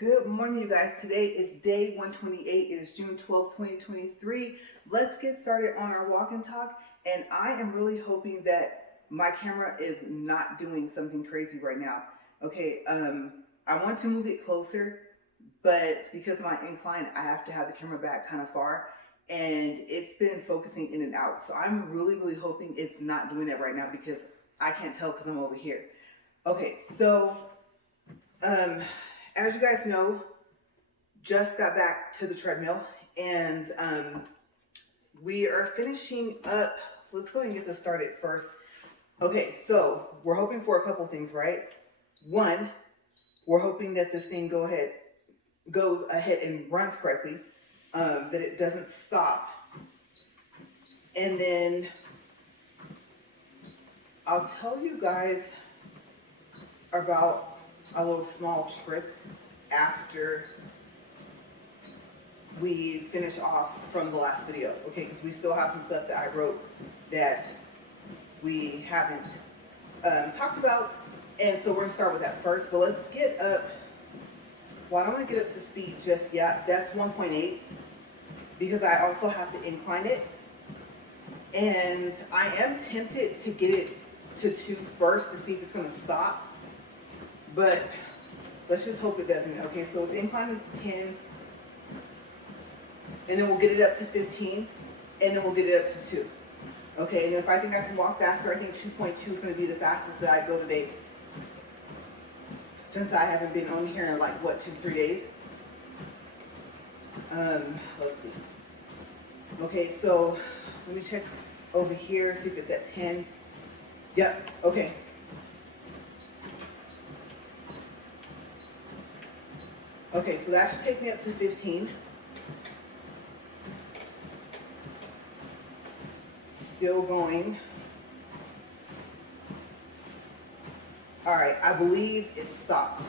Good morning, you guys. Today is day 128. It is June 12th, 2023. Let's get started on our walk and talk. And I am really hoping that my camera is not doing something crazy right now. Okay, I want to move it closer, but because of my incline, I have to have the camera back kind of far. And it's been focusing in and out. So I'm really hoping it's not doing that right now because I can't tell because I'm over here. Okay, so as you guys know, just got back to the treadmill and we are finishing up. Let's go ahead and get this started first. Okay, so we're hoping for a couple things, right? One, we're hoping that this thing goes ahead and runs correctly, that it doesn't stop. And then I'll tell you guys about a little small trip after we finish off from the last video, okay? Because we still have some stuff that I wrote that we haven't talked about, and so we're gonna start with that first. But let's get up. Well, I don't want to get up to speed just yet. That's 1.8 because I also have to incline it, and I am tempted to get it to 2 first to see if it's gonna stop. But let's just hope it doesn't. Okay, so its incline is 10, and then we'll get it up to 15, and then we'll get it up to 2. Okay, and if I think I can walk faster, I think 2.2 is going to be the fastest that I go today, since I haven't been on here in like, what, 2-3 days? Let's see. Okay, so let me check over here, see if it's at 10. Yep, okay. Okay, so that should take me up to 15. Still going. All right, I believe it stopped.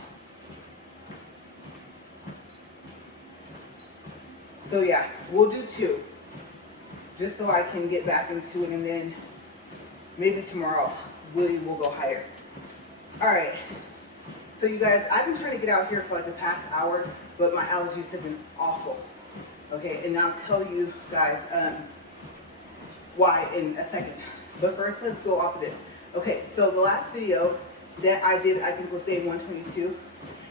So yeah, we'll do 2, just so I can get back into it, and then maybe tomorrow we'll go higher. All right. So you guys, I've been trying to get out here for like the past hour, but my allergies have been awful. Okay, and I'll tell you guys why in a second. But first, let's go off of this. Okay, so the last video that I did, I think was day 122,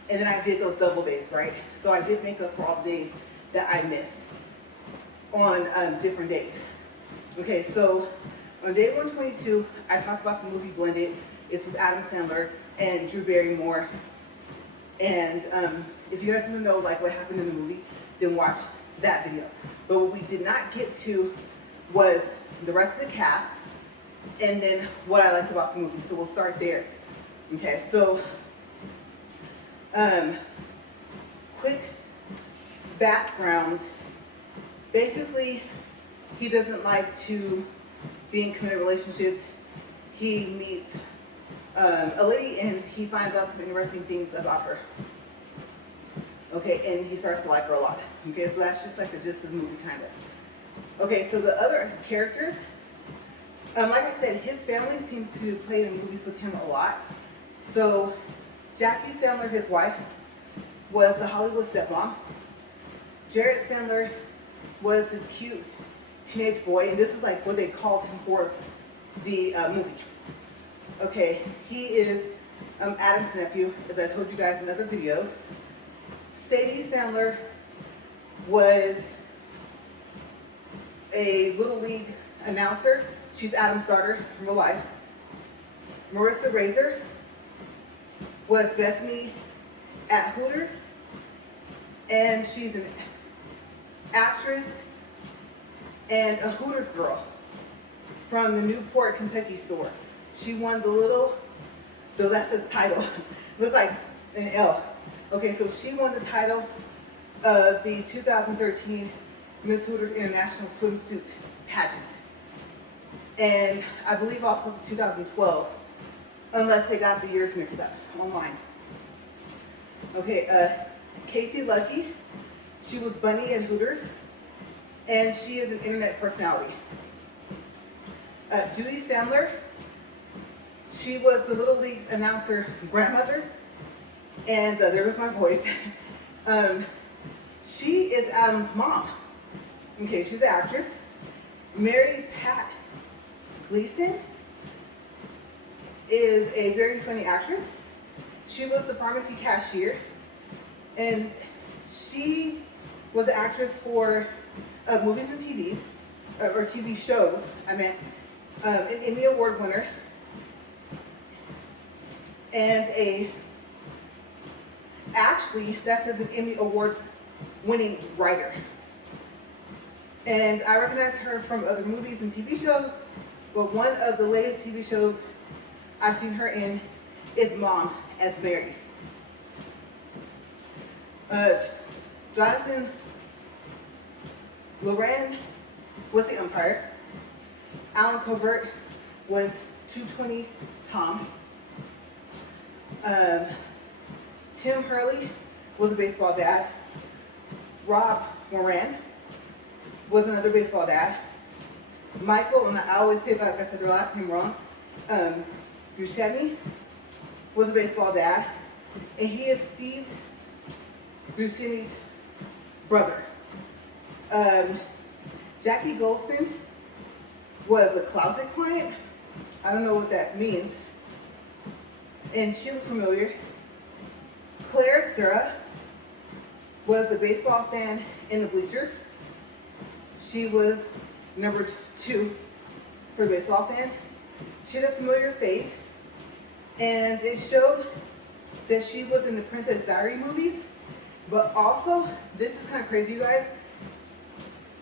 and then I did those double days, right? So I did make up for all the days that I missed on different days. Okay, so on day 122, I talked about the movie Blended. It's with Adam Sandler and Drew Barrymore. And if you guys want to know like what happened in the movie, then watch that video. But what we did not get to was the rest of the cast and then what I liked about the movie. So we'll start there. Okay, so quick background. Basically, he doesn't like to be in committed relationships. He meets a lady and he finds out some interesting things about her. Okay, and he starts to like her a lot. Okay, so that's just like the gist of the movie, kind of. Okay, so the other characters, like I said, his family seems to play in movies with him a lot. So Jackie Sandler, his wife, was the Hollywood stepmom. Jared Sandler was a cute teenage boy, and this is like what they called him for the movie. Okay, he is Adam's nephew, as I told you guys in other videos. Sadie Sandler was a Little League announcer. She's Adam's daughter in real life. Marissa Razor was Bethany at Hooters, and she's an actress and a Hooters girl from the Newport, Kentucky store. She won the little, though that says title, looks like an L. Okay, so she won the title of the 2013 Miss Hooters International Swimsuit Pageant. And I believe also the 2012, unless they got the years mixed up online. Okay, Casey Lucky, she was Bunny at Hooters, and she is an internet personality. Judy Sandler, she was the Little League's announcer grandmother, and there was my voice. She is Adam's mom. Okay, she's an actress. Mary Pat Gleason is a very funny actress. She was the pharmacy cashier, and she was an actress for movies and TVs, or TV shows, I meant, an Emmy Award winner, and actually, that says an Emmy Award winning writer. And I recognize her from other movies and TV shows, but one of the latest TV shows I've seen her in is Mom as Mary. Jonathan Loran was the umpire. Alan Covert was 220 Tom. Tim Hurley was a baseball dad. Rob Moran was another baseball dad. Michael, and I always say that like I said their last name wrong, Buscemi was a baseball dad, and he is Steve Buscemi's brother. Jackie Golson was a closet client. I don't know what that means. And she looked familiar. Claire Sura was the baseball fan in the bleachers. She was number 2 for the baseball fan. She had a familiar face, and it showed that she was in the Princess Diary movies, but also, this is kind of crazy, you guys,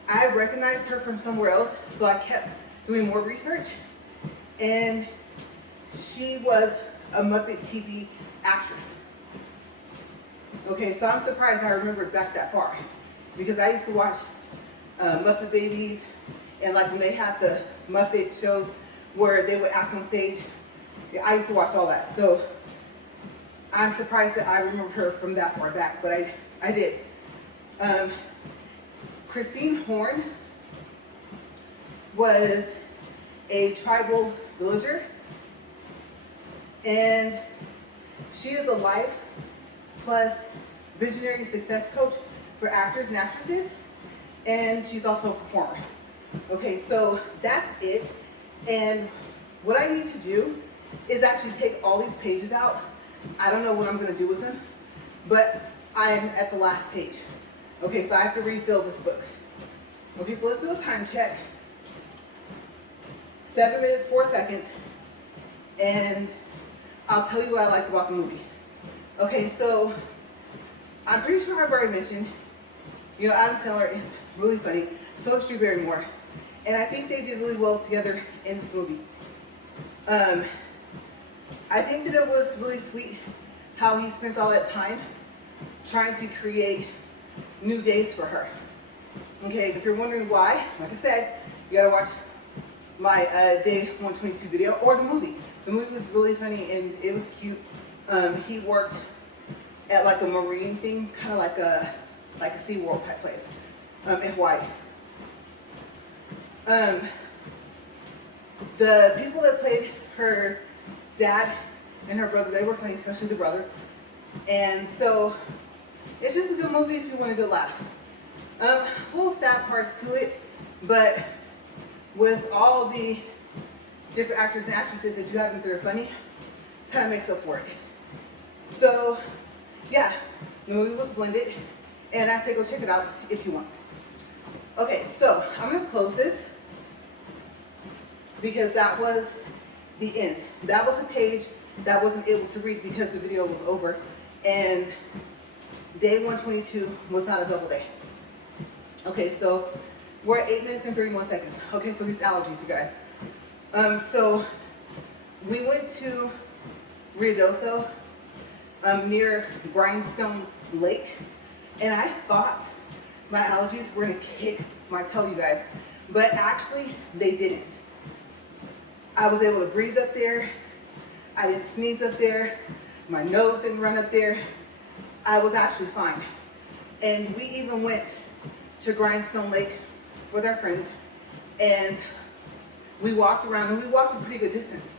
I recognized her from somewhere else, so I kept doing more research, and she was a Muppet TV actress. Okay, so I'm surprised I remembered back that far, because I used to watch Muppet Babies, and like when they had the Muppet shows where they would act on stage, I used to watch all that. So I'm surprised that I remember her from that far back, but I did. Christine Horn was a tribal villager, and she is a life plus visionary success coach for actors and actresses, and she's also a performer. Okay, so that's it. And what I need to do is actually take all these pages out. I don't know what I'm going to do with them, but I'm at the last page. Okay, so I have to refill this book. Okay, so let's do a time check. 7 minutes, 4 seconds, and I'll tell you what I liked about the movie. Okay, so I'm pretty sure I've already mentioned, Adam Sandler is really funny. So is Drew Barrymore. And I think they did really well together in this movie. I think that it was really sweet how he spent all that time trying to create new days for her. Okay, if you're wondering why, like I said, you gotta watch my day 122 video or the movie. The movie was really funny and it was cute. He worked at like a marine thing, kind of like a SeaWorld type place in Hawaii. The people that played her dad and her brother, they were funny, especially the brother. And so it's just a good movie if you want a good laugh. Little sad parts to it, but with all the different actors and actresses that you have in there are funny, kind of makes up for it. So yeah, the movie was blended, and I say go check it out if you want. Okay, so I'm gonna close this because that was the end. That was a page that I wasn't able to read because the video was over, and day 122 was not a double day. Okay, so we're at 8 minutes and 31 seconds. Okay, so these allergies, you guys. So we went to Ruidoso, near Grindstone Lake, and I thought my allergies were gonna kick my tail, you guys, but actually they didn't. I was able to breathe up there. I didn't sneeze up there. My nose didn't run up there. I was actually fine. And we even went to Grindstone Lake with our friends, and we walked around, and we walked a pretty good distance.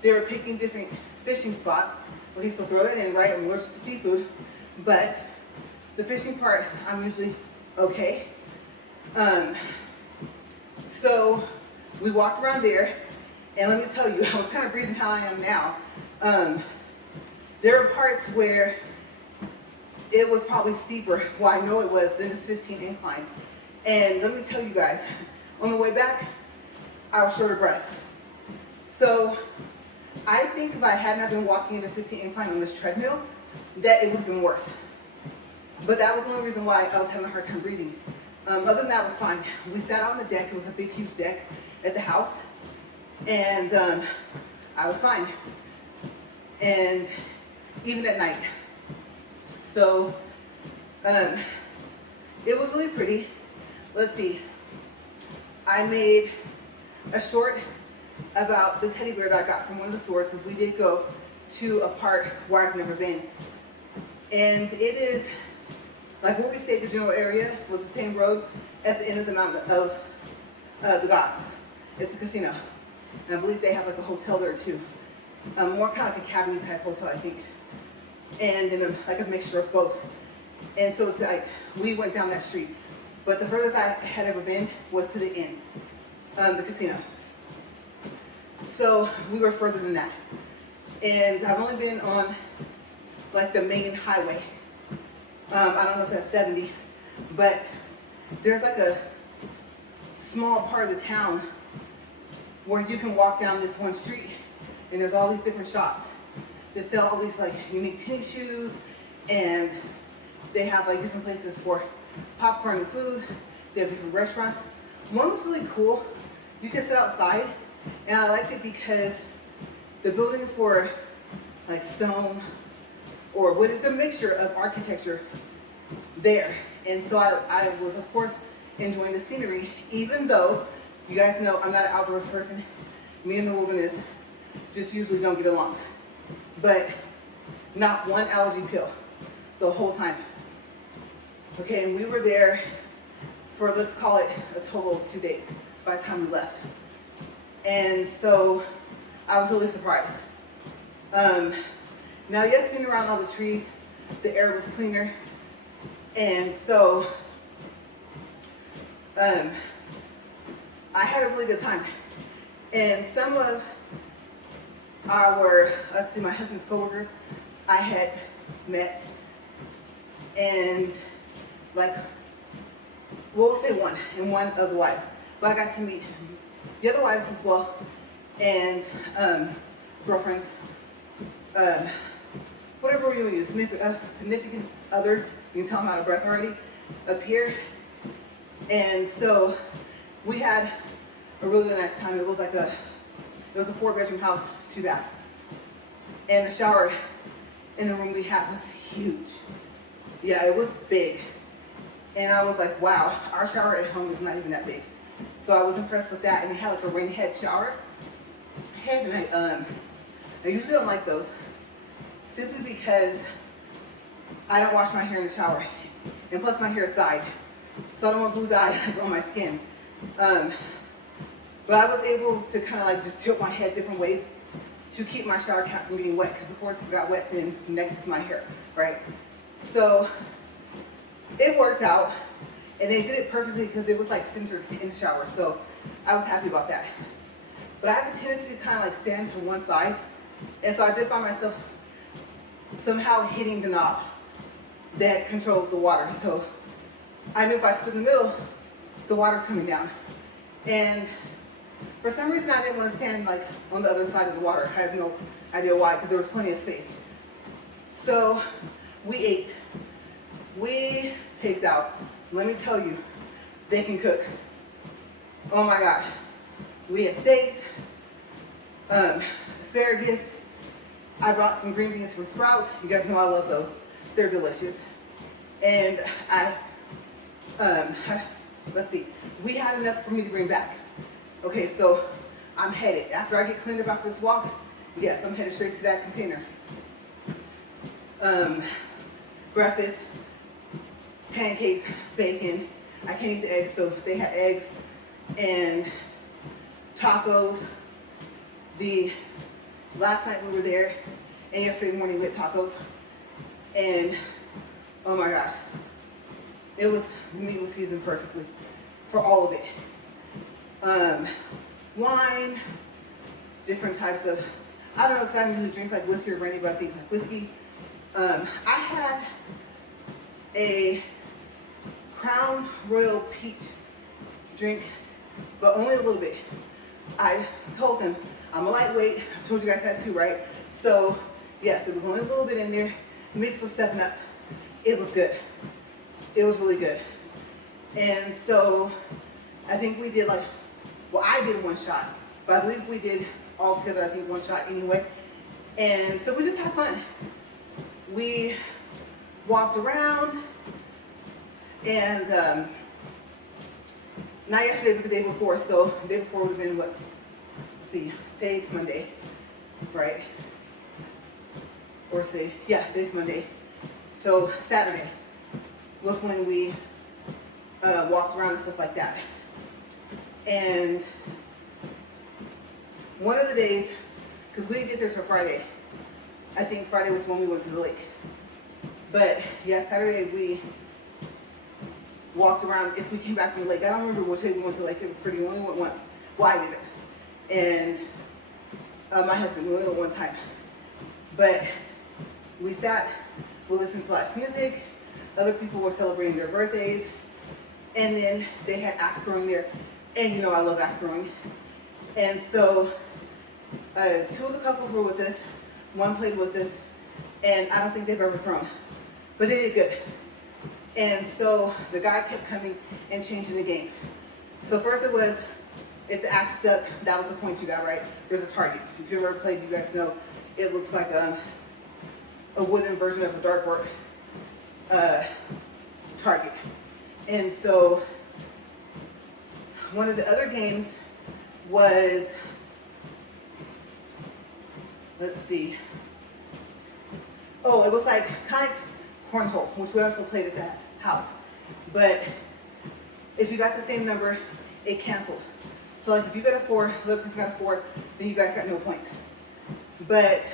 They were picking different fishing spots. Okay, so throw that in, right? I'm allergic to seafood. But The fishing part, I'm usually okay. So we walked around there, and let me tell you, I was kind of breathing how I am now. There were parts where it was probably steeper, well I know it was, than this 15 incline. And let me tell you guys, on the way back, I was short of breath. So I think if I had not been walking in the 15 incline on this treadmill, that it would have been worse. But that was the only reason why I was having a hard time breathing. Other than that, it was fine. We sat on the deck. It was a big, huge deck at the house. And I was fine. And even at night. So it was really pretty. Let's see. I made a short about the teddy bear that I got from one of the stores, because we did go to a park where I've never been. And it is, like where we stayed, the general area was the same road as the end of the mountain of the Gods. It's a casino. And I believe they have like a hotel there too. More kind of like a cabin type hotel, I think. And then like a mixture of both. And so it's like, we went down that street. But the furthest I had ever been was to the end, the casino. So we were further than that. And I've only been on like the main highway. I don't know if that's 70, but there's like a small part of the town where you can walk down this one street, and there's all these different shops that sell all these like unique tennis shoes, and they have like different places for popcorn and food. They have different restaurants. One was really cool. You can sit outside, and I liked it because the buildings were like stone or wood. It's a mixture of architecture there. And so I was, of course, enjoying the scenery, even though you guys know I'm not an outdoors person. Me and the wilderness just usually don't get along. But not one allergy pill the whole time. Okay, and we were there for, let's call it a total of 2 days by the time we left. And so I was really surprised. Now, yes, being around all the trees, the air was cleaner. And so I had a really good time. And some of our, let's see, my husband's coworkers, I had met, and like, we'll say one, and one of the wives. But I got to meet the other wives as well, and girlfriends, whatever we use, significant others. You can tell I'm out of breath already up here. And so we had a really nice time. It was like it was a 4-bedroom house, 2 bath. And the shower in the room we had was huge. Yeah, it was big. And I was like, wow, our shower at home is not even that big. So I was impressed with that. And it had like a rain head shower. And I usually don't like those, simply because I don't wash my hair in the shower. And plus my hair is dyed. So I don't want blue dye on my skin. But I was able to kind of like just tilt my head different ways to keep my shower cap from getting wet. Because of course if it got wet, then next is my hair, right? So it worked out. And they did it perfectly because it was like centered in the shower. So I was happy about that. But I have a tendency to kind of like stand to one side. And so I did find myself somehow hitting the knob that controlled the water. So I knew if I stood in the middle, the water's coming down. And for some reason I didn't want to stand like on the other side of the water. I have no idea why, because there was plenty of space. So we ate. We pigged out. Let me tell you, they can cook. Oh my gosh. We had steaks, asparagus. I brought some green beans from Sprouts. You guys know I love those. They're delicious. And let's see, we had enough for me to bring back. Okay, so I'm headed. After I get cleaned up after this walk, yes, I'm headed straight to that container. Breakfast, pancakes, bacon. I can't eat the eggs, so they had eggs and tacos. Last night we were there, and yesterday morning we had tacos. And oh my gosh, the meat was seasoned perfectly for all of it. Wine, different types of, I don't know, because I don't really drink like whiskey or brandy, but I think like whiskeys. I had a Crown Royal Peach drink, but only a little bit. I told them I'm a lightweight. I've told you guys that too, right? So yes, it was only a little bit in there. Mix was stepping up. It was good. It was really good. And so I think we did like, well, I did one shot, but I believe we did all together, I think one shot anyway. And so we just had fun. We walked around, and not yesterday, but the day before. So the day before would have been what? Let's see, today's Monday, right? Or say, yeah, today's Monday. So Saturday was when we walked around and stuff like that. And one of the days, because we didn't get there till Friday, I think Friday was when we went to the lake. But yeah, Saturday we walked around. If we came back from the lake, I don't remember which day we went to the lake. It was pretty, we only went once. Well, I did it. And my husband, we only went one time. But we sat, we listened to live music. Other people were celebrating their birthdays. And then they had axe throwing there. And you know I love axe throwing. And so two of the couples were with us. One played with us. And I don't think they've ever thrown. But they did good. And so the guy kept coming and changing the game. So first it was, if the axe stuck, that was the point you got, right? There's a target. If you've ever played, you guys know it looks like a wooden version of a dartboard target. And so one of the other games was, let's see. Oh, it was like kind of cornhole, which we also played at that house. But if you got the same number, it canceled. So like if you got a 4, the other person got a 4, then you guys got no points. But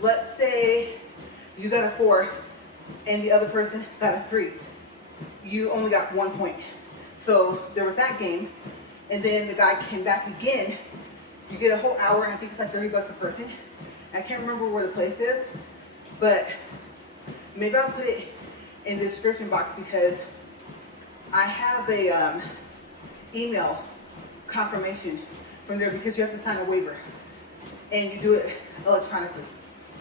let's say you got a 4 and the other person got a 3. You only got 1 point. So there was that game. And then the guy came back again. You get a whole hour, and I think it's like $30 a person. I can't remember where the place is, but maybe I'll put it in the description box because I have a email confirmation from there because you have to sign a waiver and you do it electronically.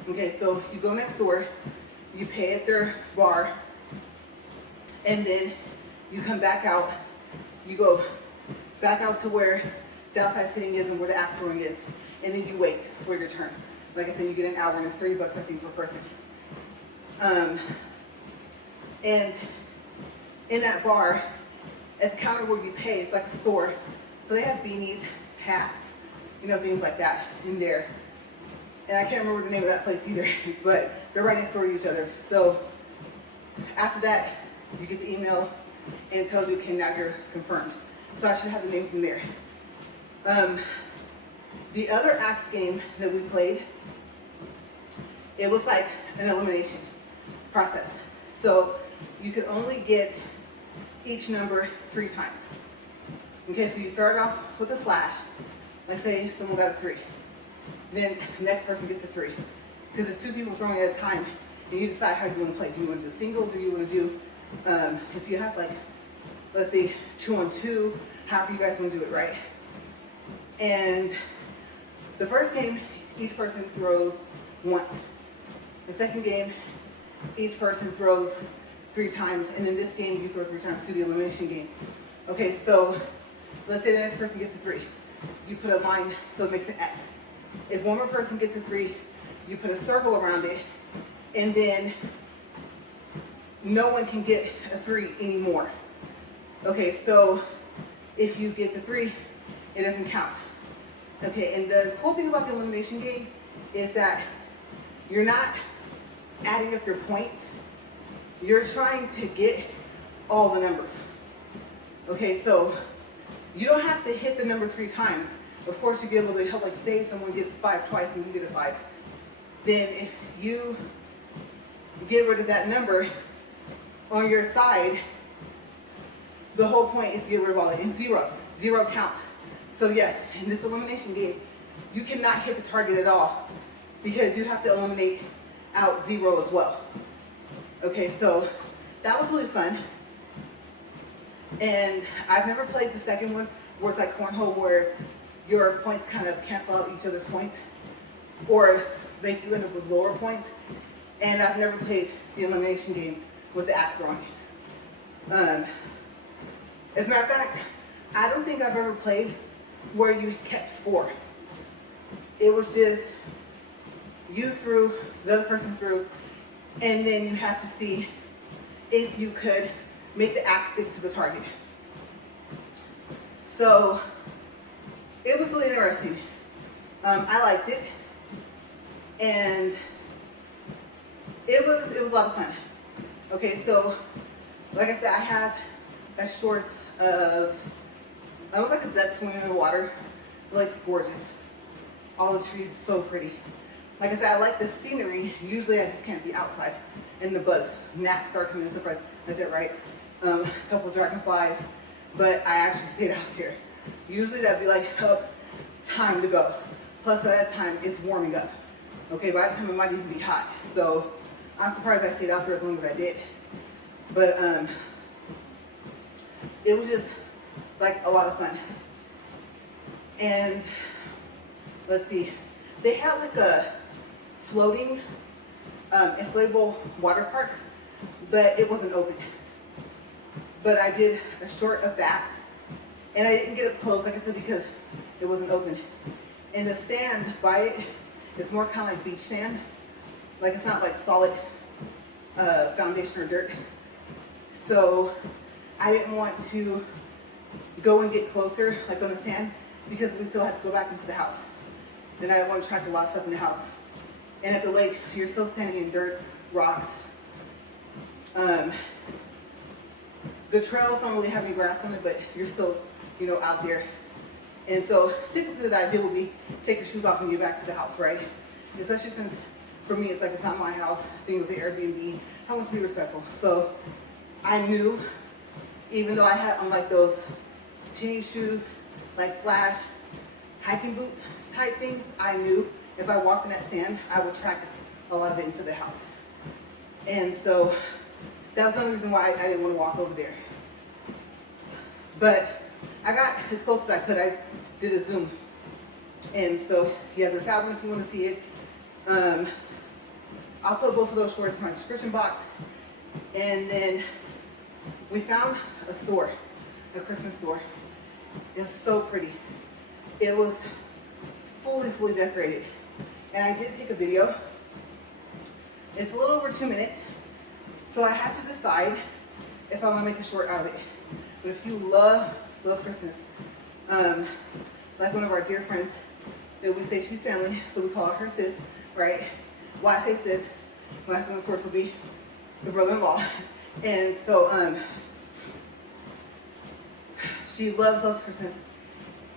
Okay, so you go next door, you pay at their bar, and then you come back out. You go back out to where the outside sitting is and where the axe throwing is, and then you wait for your turn. Like I said, you get an hour and it's $30 I think per person. And in that bar, at the counter where you pay, it's like a store. So they have beanies, hats, you know, things like that in there. And I can't remember the name of that place either, but they're right next door to each other. So after that, you get the email and it tells you, okay, now you're confirmed. So I should have the name from there. The other axe game that we played, it was like an elimination process. So you could only get each number 3 times. Okay, so you start off with a slash. Let's say someone got a 3. Then the next person gets a 3. Because it's 2 people throwing at a time, and you decide how you want to play. Do you want to do singles, or do you want to do, if you have like, let's say 2-on-2, however you guys want to do it, right? And the first game, each person throws once. The second game, each person throws 3 times, and in this game, you throw 3 times to the elimination game. Okay, so let's say the next person gets a 3. You put a line so it makes an X. If one more person gets a 3, you put a circle around it, and then no one can get a 3 anymore. Okay, so if you get the 3, it doesn't count. Okay, and the cool thing about the elimination game is that you're not adding up your points. You're trying to get all the numbers. Okay, so you don't have to hit the number 3 times. Of course, you get a little bit of help, like say someone gets 5 twice and you get a 5. Then if you get rid of that number on your side, the whole point is to get rid of all that. And zero counts. So yes, in this elimination game, you cannot hit the target at all because you have to eliminate out 0 as well. Okay, so that was really fun. And I've never played the second one where it's like cornhole where your points kind of cancel out each other's points or make you end up with lower points. And I've never played the elimination game with the axe throwing. As a matter of fact, I don't think I've ever played where you kept score. It was just you threw, the other person threw, and then you have to see if you could make the axe stick to the target. So it was really interesting. I liked it, and it was a lot of fun. Okay, so like I said, I have a short of, I was like a duck swimming in the water. The lake's gorgeous. All the trees are so pretty. Like I said, I like the scenery. Usually I just can't be outside. And the bugs, gnats start coming and stuff like that, right? A couple dragonflies, but I actually stayed out there. Usually that'd be like, oh, time to go. Plus by that time, it's warming up. Okay, by that time it might even be hot. So I'm surprised I stayed out there as long as I did. But it was just like a lot of fun. And let's see, they had like a floating inflatable water park, but it wasn't open. But I did a short of that, and I didn't get it close, like I said, because it wasn't open. And the sand by it is more kind of like beach sand. Like it's not like solid foundation or dirt. So I didn't want to go and get closer, like on the sand, because we still had to go back into the house. Then I didn't want to track a lot of stuff in the house. And at the lake, you're still standing in dirt, rocks. The trails don't really have any grass on it, but you're still, out there. And so typically the idea would be take your shoes off and get back to the house, right? Especially since for me, it's like it's not my house. I think it was the Airbnb. I want to be respectful. So I knew, even though I had on like those tennis shoes, like slash hiking boots type things, I knew if I walked in that sand, I would track a lot of it into the house. And so that was the only reason why I didn't want to walk over there. But I got as close as I could. I did a zoom. And so, yeah, there's that one if you want to see it. I'll put both of those shorts in my description box. And then we found a store, a Christmas store. It was so pretty. It was fully decorated. And I did take a video. It's a little over 2 minutes. So I have to decide if I want to make a short out of it. But if you love Christmas, like one of our dear friends that we say she's family, so we call her sis, right? Why I say sis, last one of course will be the brother-in-law. And so she loves Christmas,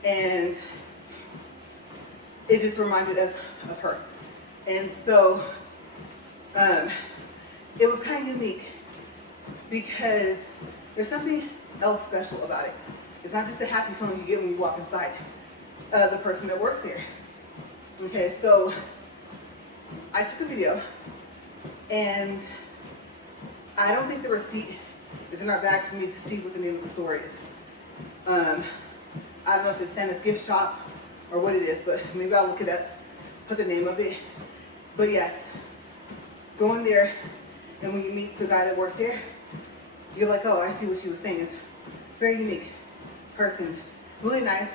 and it just reminded us of her. And so it was kind of unique because there's something else special about it. It's not just a happy feeling you get when you walk inside the person that works there. Okay, so I took a video, and I don't think the receipt is in our bag for me to see what the name of the store is. I don't know if it's Santa's gift shop or what it is, but maybe I'll look it up, put the name of it. But yes, go in there, and when you meet the guy that works there, you're like, oh, I see what she was saying. It's a very unique person, really nice.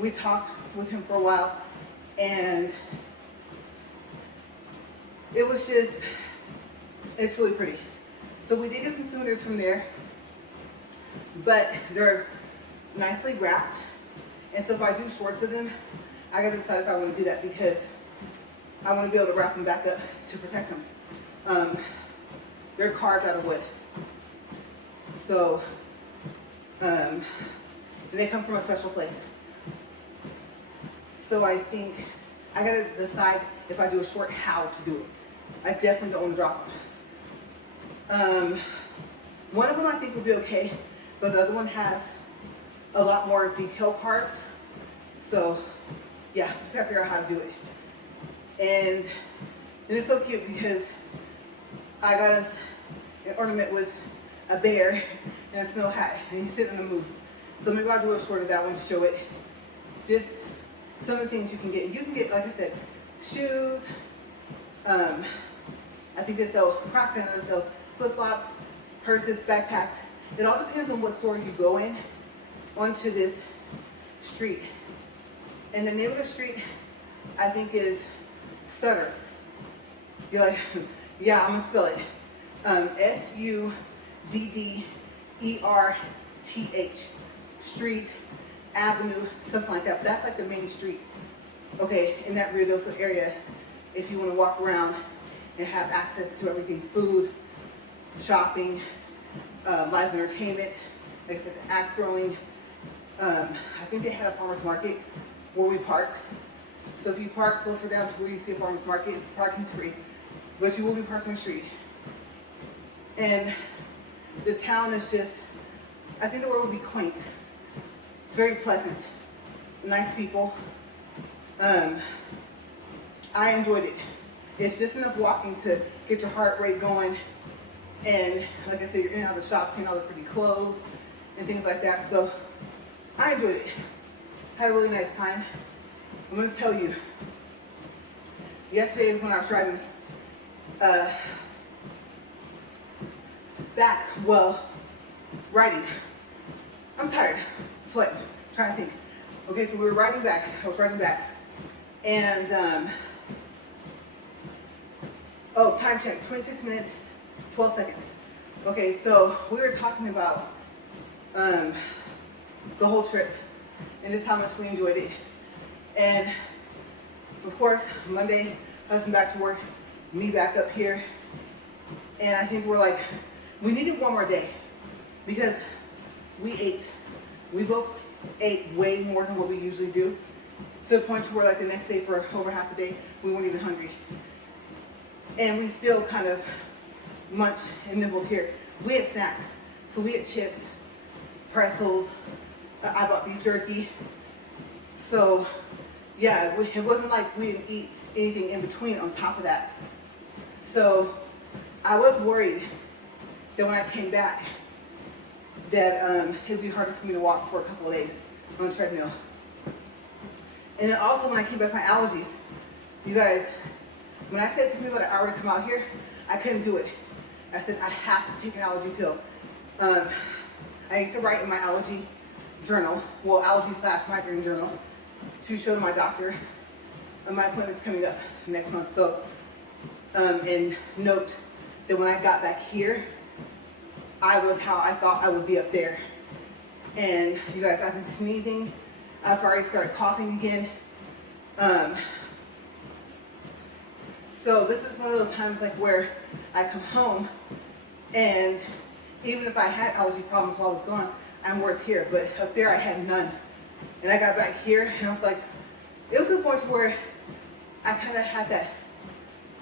We talked with him for a while, and it was just, it's really pretty. So we did get some souvenirs from there, but they're nicely wrapped. And so if I do shorts of them, I gotta decide if I want to do that because I want to be able to wrap them back up to protect them. They're carved out of wood. So, and they come from a special place. So I think I gotta decide if I do a short how to do it. I definitely don't want to drop them. One of them I think will be okay, but the other one has a lot more detail carved. So yeah, just gotta figure out how to do it. And it's so cute because I got us an ornament with a bear and a snow hat, and he's sitting on a moose. So maybe I'll do a short of that one to show it. Just some of the things you can get. You can get, like I said, shoes. I think they sell Crocs and they sell flip-flops, purses, backpacks. It all depends on what store you go in onto this street. And the name of the street, I think, is Sutter's. You're like, yeah, I'm gonna spell it. Sudderth. Street, avenue, something like that. But that's like the main street. Okay, in that Ruidoso area, if you want to walk around and have access to everything, food, shopping, live entertainment, like I said, axe throwing. I think they had a farmer's market where we parked. So if you park closer down to where you see a farmer's market, parking's free, but you will be parked on the street. And the town is just, I think the word would be quaint. It's very pleasant, nice people. I enjoyed it. It's just enough walking to get your heart rate going. And like I said, you're in and out of the shop, seeing all the pretty clothes and things like that. So I enjoyed it. Had a really nice time. I'm gonna tell you, yesterday when I was driving back, riding. I'm tired, sweating, trying to think. Okay, so we were riding back, I was riding back, and, time check, 26 minutes, 12 seconds. Okay, so we were talking about the whole trip and just how much we enjoyed it. And of course, Monday, husband back to work, me back up here. And I think we're like, we needed one more day because we both ate way more than what we usually do, to the point where like the next day for over half the day, we weren't even hungry. And we still kind of munched and nibbled here. We had snacks. So we had chips, pretzels, I bought beef jerky. So yeah, it wasn't like we didn't eat anything in between on top of that. So I was worried that when I came back, that it'd be harder for me to walk for a couple of days on the treadmill. And then also when I came back, my allergies. You guys, when I said to people that I already come out here, I couldn't do it. I said, I have to take an allergy pill. I need to write in my allergy journal, allergy/migraine journal, to show to my doctor. My appointment's coming up next month. So, and note that when I got back here, I was how I thought I would be up there. And you guys, I've been sneezing. I've already started coughing again. So this is one of those times like where I come home and even if I had allergy problems while I was gone, I'm worse here. But up there I had none. And I got back here and I was like, it was to the point where I kind of had that,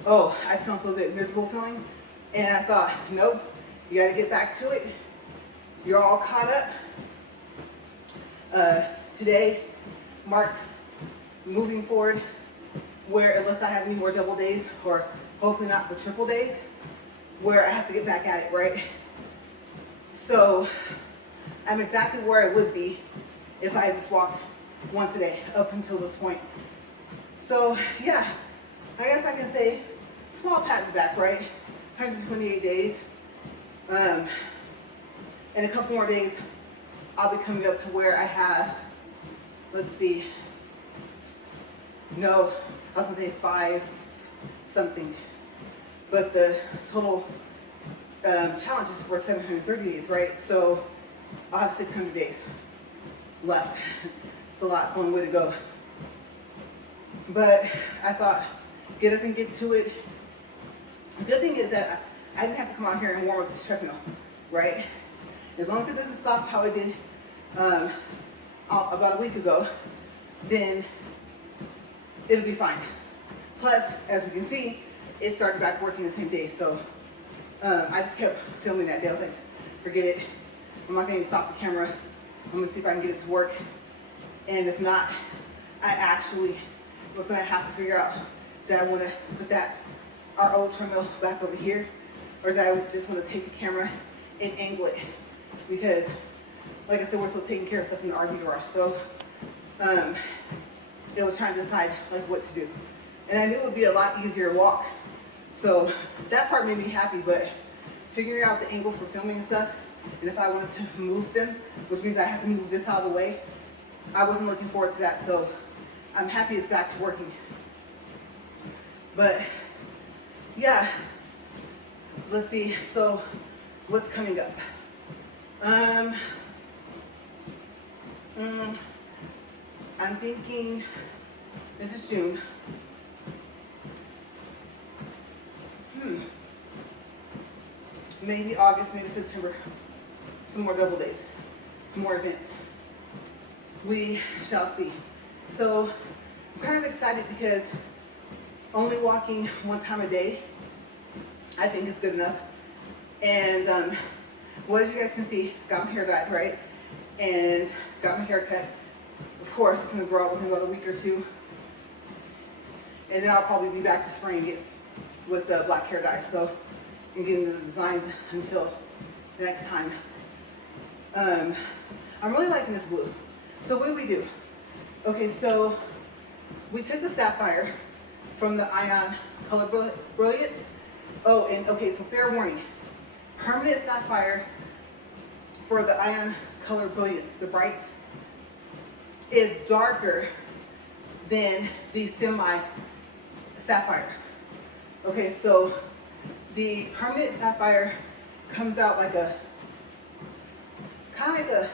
I just don't feel good, miserable feeling. And I thought, nope, you got to get back to it. You're all caught up. Today marks moving forward where unless I have any more double days or hopefully not the triple days, where I have to get back at it, right? So I'm exactly where I would be if I had just walked once a day up until this point. So yeah, I guess I can say small pat on the back, right? 128 days. In a couple more days, I'll be coming up to where I have, let's see, no, I was gonna say 5 something, but the total challenge is for 730 days, right? So I'll have 600 days left. It's a lot, it's a long way to go. But I thought, get up and get to it. The good thing is that I didn't have to come out here and warm up this treadmill, right? As long as it doesn't stop how it did about a week ago, then it'll be fine. Plus, as we can see, it started back working the same day. So I just kept filming that day. I was like, forget it. I'm not gonna even stop the camera. I'm gonna see if I can get it to work. And if not, I actually was gonna have to figure out, did I wanna put our old treadmill back over here, or did I just wanna take the camera and angle it? Because, like I said, we're still taking care of stuff in the RV garage. So, it was trying to decide like what to do. And I knew it would be a lot easier to walk. So that part made me happy, but figuring out the angle for filming and stuff, and if I wanted to move them, which means I have to move this out of the way, I wasn't looking forward to that. So I'm happy it's back to working. But yeah, let's see. So what's coming up? I'm thinking, this is June. Maybe August, maybe September. Some more double days, some more events. We shall see. So I'm kind of excited because only walking one time a day, I think is good enough. And well, as you guys can see, got my hair dyed, right? And got my hair cut. Of course, it's gonna grow out within about a week or two. And then I'll probably be back to spraying it with the black hair dye. So I'm getting the designs until the next time. I'm really liking this blue. So what do we do? Okay, so we took the sapphire from the Ion Color Brilliance. Oh, and okay, so fair warning. Permanent sapphire for the Ion Color Brilliance, the brights, is darker than the semi sapphire. Okay, so the permanent sapphire comes out like a, kind of like a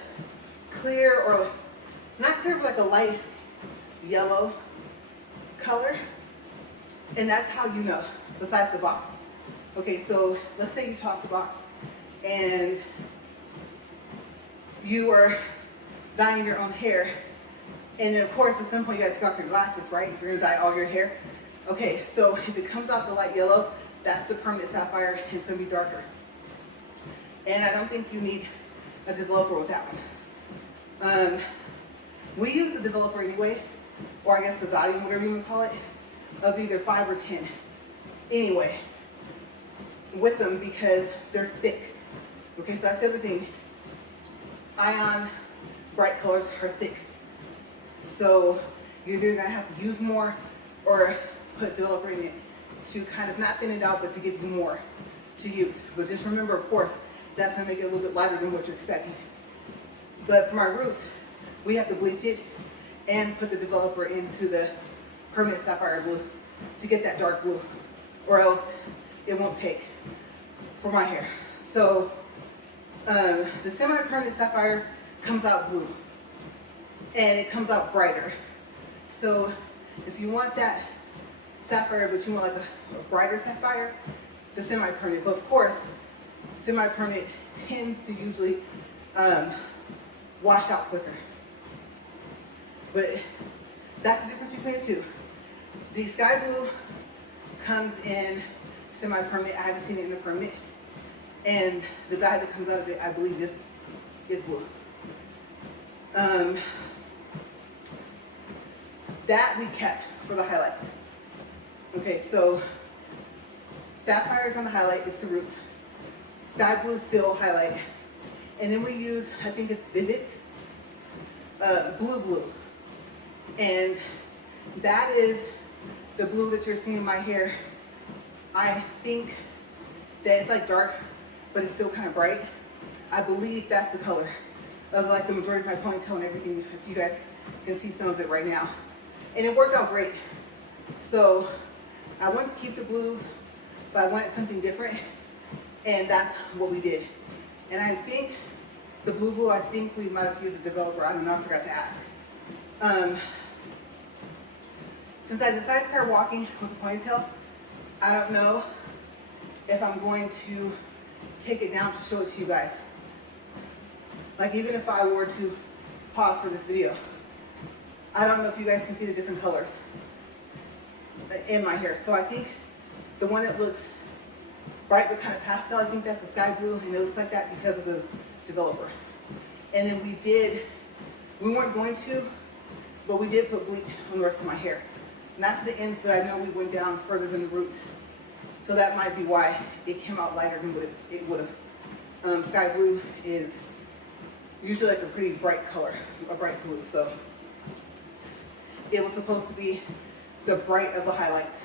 clear, or not clear, but like a light yellow color. And that's how you know, besides the box. Okay, so let's say you toss the box and you are dyeing your own hair. And then of course, at some point you guys take off your glasses, right? If you're gonna dye all your hair. Okay, so if it comes out the light yellow, that's the permanent sapphire, and it's gonna be darker. And I don't think you need a developer with that one. We use the developer anyway, or I guess the volume, whatever you want to call it, of either 5 or 10. Anyway, with them because they're thick. Okay, so that's the other thing. Ion bright colors are thick. So you're either gonna have to use more or put developer in it to kind of not thin it out, but to give you more to use. But just remember, of course, that's gonna make it a little bit lighter than what you're expecting. But for my roots, we have to bleach it and put the developer into the permanent sapphire blue to get that dark blue, or else it won't take for my hair. So the semi-permanent sapphire comes out blue, and it comes out brighter. So if you want that sapphire, but you want like a brighter sapphire, the semi-permanent. But of course, semi-permanent tends to usually wash out quicker. But that's the difference between the two. The sky blue comes in semi-permanent. I haven't seen it in a permanent. And the dye that comes out of it, I believe, is blue. That we kept for the highlights. Okay, so sapphire is on the highlight, it's the roots. Sky blue still highlight. And then we use, I think it's Wibit blue. And that is the blue that you're seeing in my hair. I think that it's like dark, but it's still kind of bright. I believe that's the color of like the majority of my ponytail and everything. If you guys can see some of it right now. And it worked out great. So I wanted to keep the blues, but I wanted something different. And that's what we did. And I think the blue, I think we might have used a developer. I don't know, I forgot to ask. Since I decided to start walking with a ponytail, I don't know if I'm going to take it down to show it to you guys. Like even if I were to pause for this video, I don't know if you guys can see the different colors in my hair. So I think the one that looks bright but kind of pastel. I think that's the sky blue, and it looks like that because of the developer. And then we weren't going to, but we did put bleach on the rest of my hair. Not to the ends, but I know we went down further than the roots. So that might be why it came out lighter than it would have. Sky blue is usually like a pretty bright color, a bright blue. So it was supposed to be the bright of the highlights.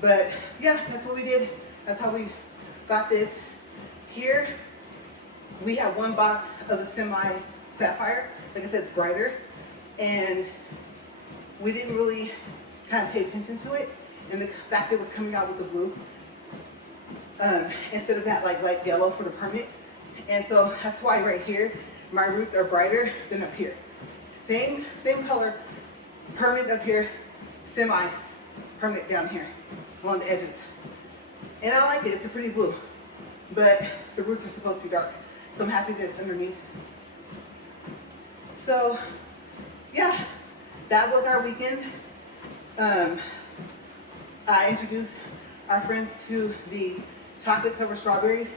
But yeah, that's what we did. That's how we got this. Here, we have one box of the semi sapphire. Like I said, it's brighter. And we didn't really kind of pay attention to it. And the fact that it was coming out with the blue, instead of that like light yellow for the permanent. And so that's why right here, my roots are brighter than up here. Same color, permanent up here, semi permanent down here along the edges. And I like it, it's a pretty blue. But the roots are supposed to be dark. So I'm happy that it's underneath. So yeah, that was our weekend. I introduced our friends to the chocolate covered strawberries.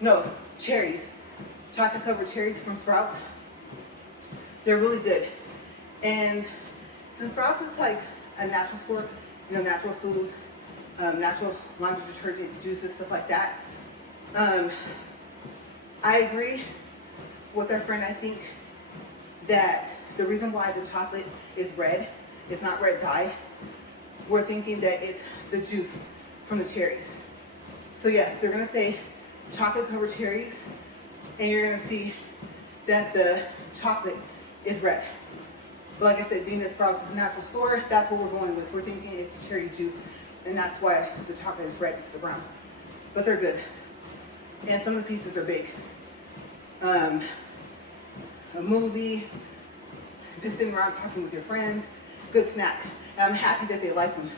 No, cherries. Chocolate covered cherries from Sprouts. They're really good. And since Sprouts is like a natural store, you know, natural foods, natural laundry detergent, juices, stuff like that. I agree with our friend. I think that the reason why the chocolate is red, it's not red dye. We're thinking that it's the juice from the cherries. So yes, they're gonna say chocolate covered cherries, and you're gonna see that the chocolate is red. But like I said, being that Sprouts is a natural store, that's what we're going with. We're thinking it's cherry juice, and that's why the chocolate is red instead of brown. But they're good. And some of the pieces are big. A movie, just sitting around talking with your friends, good snack. And I'm happy that they like them.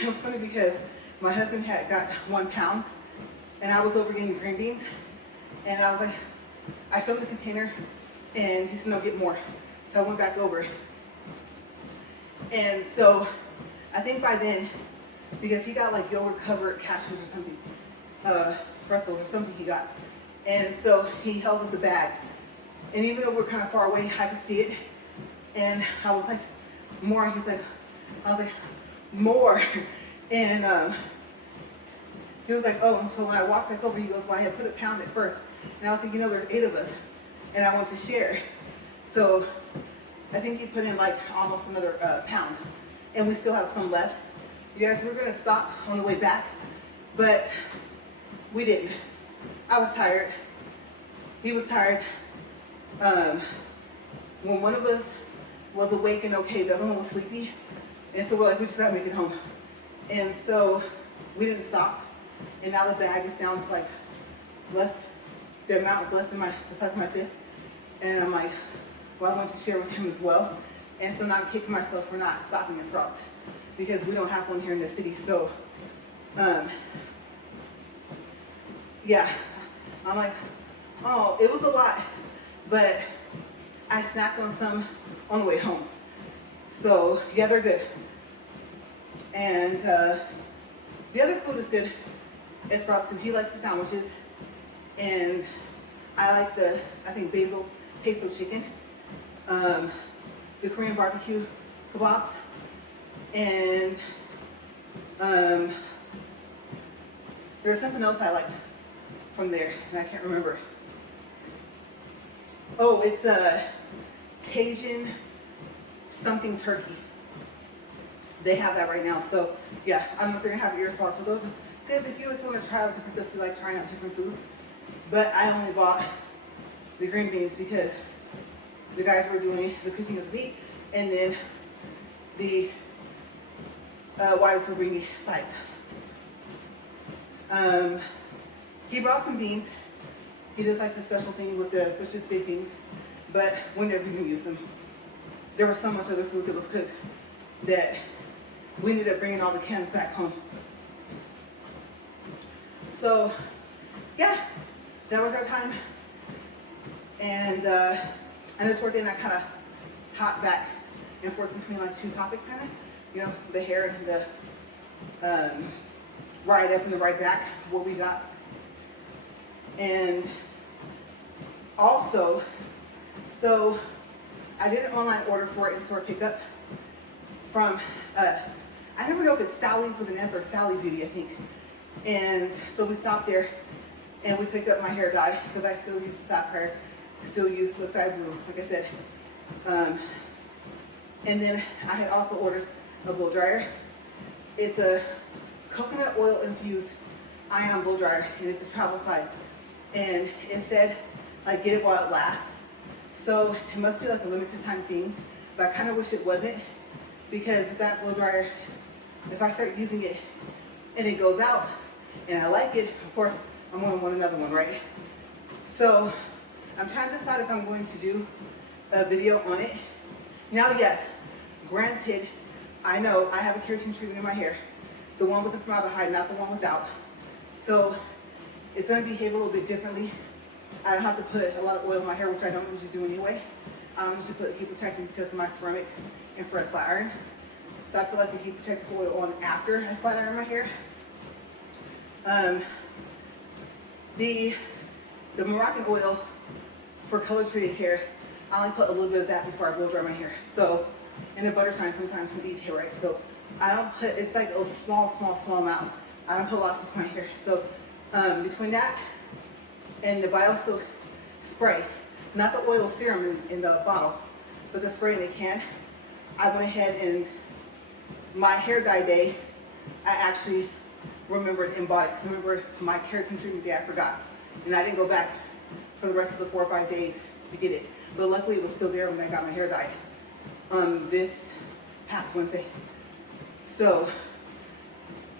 It was funny because my husband had got 1 pound, and I was over getting green beans, and I was like, I showed him the container, and he said, no, get more. So I went back over. And so I think by then, because he got like yogurt covered cashews or something, pretzels or something he got. And so he held up the bag. And even though we're kind of far away, I could see it. And I was like, more. He's like, I was like, more. And he was like, oh. So when I walked back over, he goes, well, I had put a pound at first. And I was like, you know, there's 8 of us. And I want to share. So I think he put in like almost another pound. And we still have some left. You guys, we're going to stop on the way back. But we didn't. I was tired. He was tired. When one of us was awake and okay, the other one was sleepy. And so we're like, we just gotta make it home. And so we didn't stop. And now the bag is down to like the amount is less than the size of my fist. And I'm like, well, I want to share with him as well. And so now I'm kicking myself for not stopping at Sprouts because we don't have one here in the city. So, yeah, I'm like, oh, it was a lot, but I snacked on some on the way home. So yeah, they're good. And the other food is good at Sprouts too. He likes the sandwiches, and I like I think basil pesto chicken, the Korean barbecue kebabs, and there's something else I liked from there, and I can't remember. Oh, it's a Cajun something turkey. They have that right now. So yeah, I don't know if they're gonna have ear spots, but those are good if you just want to try out different stuff, if you like trying out different foods. But I only bought the green beans because the guys were doing the cooking of the meat, and then the wives were bringing sides. He brought some beans. He does like the special thing with the Bush's baked beans, but we never even used them. There was so much other food that was cooked that we ended up bringing all the cans back home. So, yeah, that was our time. And I know toward the end I kind of hopped back and forth between like 2 topics, kind of, you know, the hair and the right up and the right back, what we got. And also, so I did an online order for it in store pickup from, I never know if it's Sally's with an S or Sally Beauty, I think. And so we stopped there and we picked up my hair dye because I still use sapphire, still use Lasai Blue, like I said. And then I had also ordered a blow dryer. It's a coconut oil infused ion blow dryer, and it's a travel size. And it said, like, get it while it lasts. So it must be like a limited time thing, but I kind of wish it wasn't, because that blow dryer, if I start using it and it goes out and I like it, of course I'm going to want another one, right? So I'm trying to decide if I'm going to do a video on it. Now, yes, granted, I know I have a keratin treatment in my hair, the one with the formaldehyde, not the one without. So it's going to behave a little bit differently. I don't have to put a lot of oil in my hair, which I don't usually do anyway. I don't usually put heat protectant because of my ceramic infrared flat iron. So I feel like the heat protectant oil on after I flat iron my hair. The Moroccan oil for color treated hair, I only put a little bit of that before I blow dry my hair. So, and the butter shine sometimes with detail, right? So I don't put, it's like a small amount. I don't put lots of my hair. So between that and the BioSilk spray, not the oil serum in the bottle, but the spray in the can, I went ahead and my hair dye day, I actually remembered and bought it. Because remember my keratin treatment day, I forgot. And I didn't go back for the rest of the 4 or 5 days to get it. But luckily it was still there when I got my hair dyed this past Wednesday. So,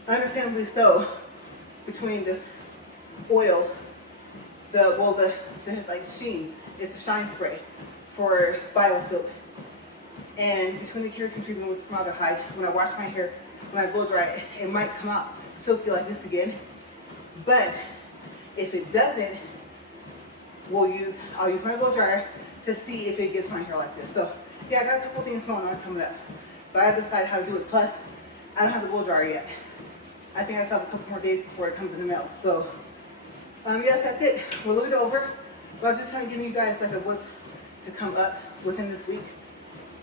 understandably so, between this oil, the like sheen, it's a shine spray for BioSilk, and between the keratin treatment with formaldehyde, when I wash my hair, when I blow dry it, it might come out silky like this again. But if it doesn't, I'll use my blow dryer to see if it gets my hair like this. So yeah, I got a couple things going on coming up, but I have to decide how to do it. Plus, I don't have the blow dryer yet. I think I still have a couple more days before it comes in the mail. So yes, that's it. We're a little bit over, but I was just trying to give you guys like a what's to come up within this week.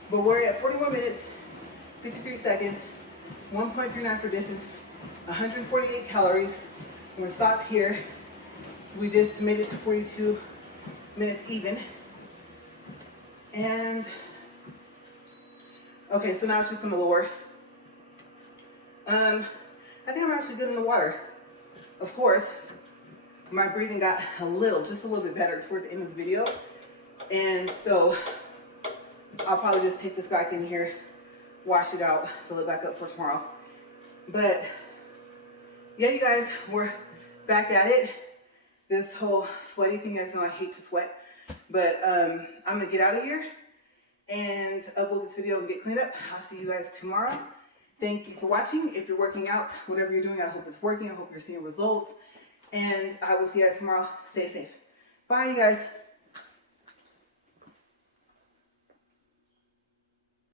But we're at 41 minutes, 53 seconds, 1.39 for distance, 148 calories. I'm gonna stop here. We just made it to 42 minutes even. And, okay, so now it's just on the lower. I think I'm actually good in the water. Of course, my breathing got just a little bit better toward the end of the video. And so I'll probably just take this back in here, wash it out, fill it back up for tomorrow. But yeah, you guys, we're back at it. This whole sweaty thing, you guys know I hate to sweat. But I'm gonna get out of here and upload this video and get cleaned up. I'll see you guys tomorrow. Thank you for watching. If you're working out, whatever you're doing, I hope it's working. I hope you're seeing results. And I will see you guys tomorrow. Stay safe. Bye, you guys.